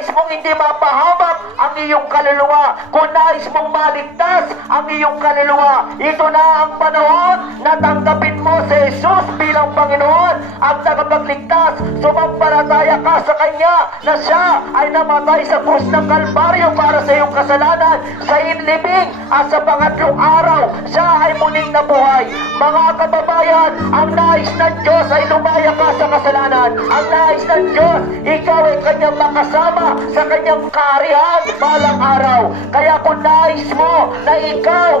nais mong hindi mapahamak ang iyong kaluluwa, kung nais mong maligtas ang iyong kaluluwa, ito na ang panahon na tanggapin mo si Jesus bilang Panginoon at tagapagligtas. Sumampalataya ka sa Kanya na siya ay namatay sa krus ng Kalbaryo para sa iyong kasalanan, sa inlibing, at sa pangatlong araw siya ay muling nabuhay. Mga kababayan, ang nais ng Diyos ay lumaya ka sa kasalanan. Ang nais ng Diyos, ikaw ay Kanyang makasama sa Kanyang kaharian balang araw. Kaya kung nais mo na ikaw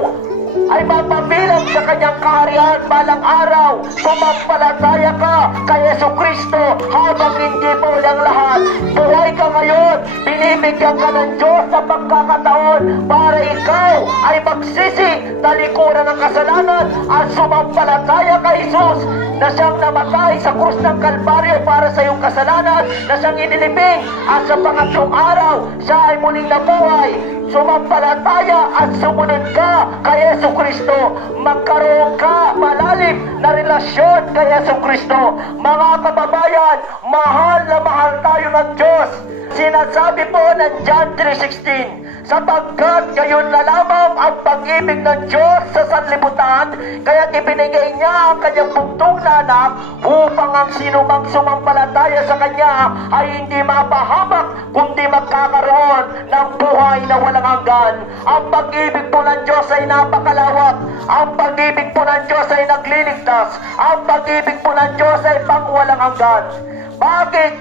ay mapabilang sa Kanyang kaharian balang araw, sumampalataya ka kay Jesucristo habang hindi mo ang lahat. Buhay ka ngayon, binibigyan ka ng Diyos sa pagkakataon para ikaw ay magsisi talikuran ng kasalanan at sumampalataya kay Jesus na siyang namatay sa krus ng Kalbaryo para sa iyong kasalanan, na siyang inilibing at sa pangatlong araw siya ay muling nabuhay. Sumampalataya at sumunod ka kay Jesucristo. Magkaroon ka malalim na relasyon kay Jesucristo. Mga kababayan, mahal na mahal tayo ng Diyos. Sinasabi po ng John 3:16, sapagkat gayon na lamang ang pag-ibig ng Diyos sa sanlibutan, kaya't ibinigay niya ang Kanyang bugtong na anak upang ang sinumang sumampalataya sa Kanya ay hindi mapahamak, kundi magkakaroon ng buhay na walang hanggan. Ang pag-ibig po ng Diyos ay napakalawak. Ang pag-ibig po ng Diyos ay nagliligtas. Ang pag-ibig po ng Diyos ay pangwalang hanggan. Bakit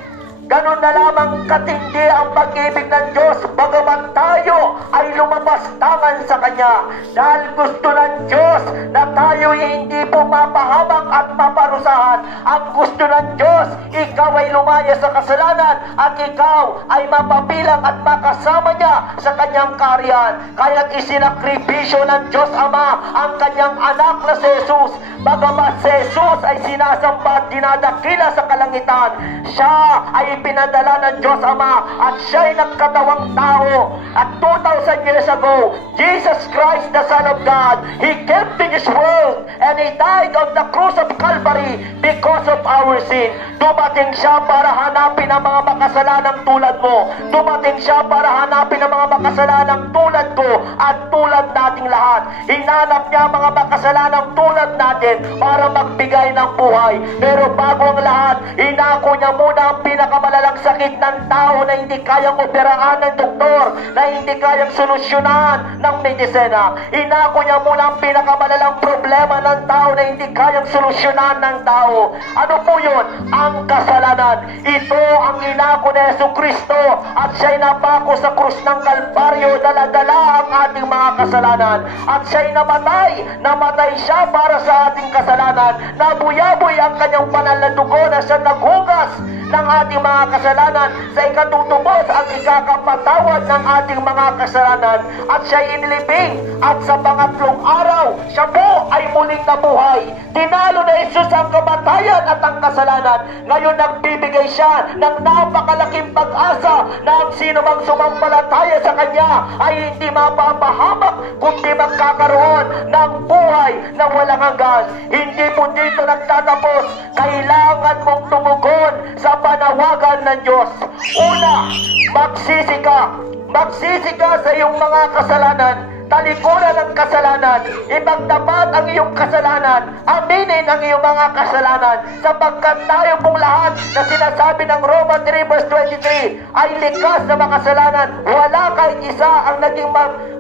ganun na lamang katindi ang pag-ibig ng Diyos, bagaman tayo ay lumapastangan sa Kanya? Dahil gusto ng Diyos na tayo hindi po mapahamak at maparusahan. Ang gusto ng Diyos, ikaw ay lumaya sa kasalanan at ikaw ay mapabilang at makasama niya sa Kanyang kaharian. Kaya't isinakripisyo ng Diyos Ama ang Kanyang anak na si Jesus. Bagamat si Jesus ay sinasamba at dinadakila sa kalangitan, siya ay pinadala ng Diyos Ama at siya ay nagkatawang tao. At 2,000 years ago, Jesus Christ, the Son of God, He came to this world and He died on the cross of Calvary because of our sin. Dumating siya para hanapin ang mga makasalanang tulad mo. Dumating siya para hanapin ang mga makasalanang tulad ko at tulad nating lahat. Hinanap niya ang mga makasalanang tulad natin para magbigay ng buhay. Pero bago ang lahat, inako niya muna ang pinakamalalang sakit ng tao na hindi kayang operahan ng doktor, na hindi kayang solusyonan ng medisina. Inako niya muna ang pinakamalalang problema ng tao na hindi kayang solusyonan ng tao. Ano po yun? Ang kasalanan. Ito ang inako ni Jesucristo at siya'y napako sa krus ng Kalbaryo, dala-dala ang ating mga kasalanan. At siya'y namatay siya para sa ating kasalanan. Nabuyaboy ang Kanyang banal na dugo na siya naghugas ng ating mga kasalanan sa ikatutubos at ikakapatawad ng ating mga kasalanan. At siya'y inilibing at sa pangatlong araw, siya po ay muling nabuhay. Tinalo na Jesus ang kamatayan at ang kasalanan. Ngayon nagbibigay siya ng napakalaking pag-asa na ang sino mang sumampalataya sa Kanya ay hindi mapapahamak, kundi magkakaroon ng buhay na walang hanggan. Hindi po dito nagtatapos. Kailangan mong tumugon sa panawagan ng Diyos. Una, magsisi ka. Magsisi ka sa iyong mga kasalanan. Talikuran ang kasalanan. Ipagtapat ang iyong kasalanan. Aminin ang iyong mga kasalanan. Sapagkat tayo pong lahat na sinasabi ng Roma 3:23 ay likas na makasalanan. Wala kahit isa ang naging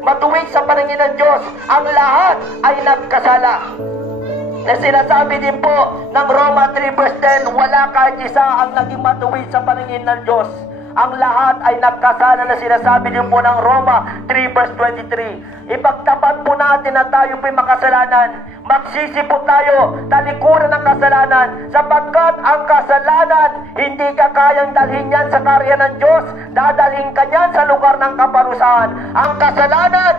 matuwid sa paningin ng Diyos. Ang lahat ay nagkasala. Na sinasabi din po ng Roma 3:10, wala kahit isa ang naging matuwid sa paningin ng Diyos. Ang lahat ay nagkasala na sinasabi din po ng Roma 3:23. Ipagtapat po natin na tayo po'y makasalanan. Magsisi po tayo, talikuran ng kasalanan, sapagkat ang kasalanan, hindi ka kayang dalhin yan sa karya ng Diyos, dadalhin ka yan sa lugar ng kaparusahan. Ang kasalanan,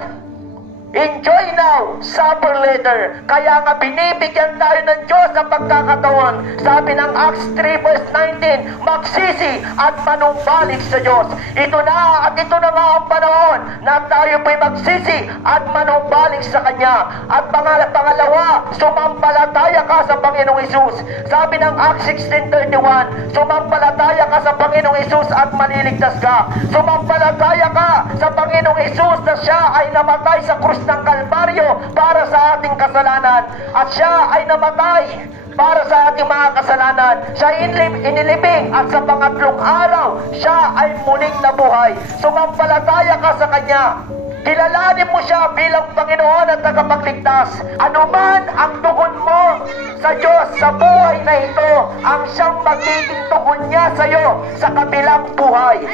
Enjoy now, suffer later. Kaya nga binibigyan tayo ng Diyos ng pagkakataon. Sabi ng Acts 3 verse 19, magsisi at manumbalik sa Diyos. Ito na at ito na nga ang panahon na tayo po'y magsisi at manumbalik sa Kanya. At pangalawa, sumampalataya ka sa Panginoong Hesus. Sabi ng Acts 16:31, sumampalataya ka sa Panginoong Hesus at maliligtas ka. Sumampalataya ka sa Panginoong Hesus na siya ay namatay sa krus ng Kalbaryo para sa ating kasalanan. At siya ay namatay para sa ating mga kasalanan. Siya inilibing at sa pangatlong araw, siya ay muling nabuhay. Sumampalataya ka sa Kanya. Kilalanin mo siya bilang Panginoon at tagapagligtas. Anuman ang tugon mo sa Diyos sa buhay na ito, ang siyang magiging tugon niya sa iyo sa kabilang buhay.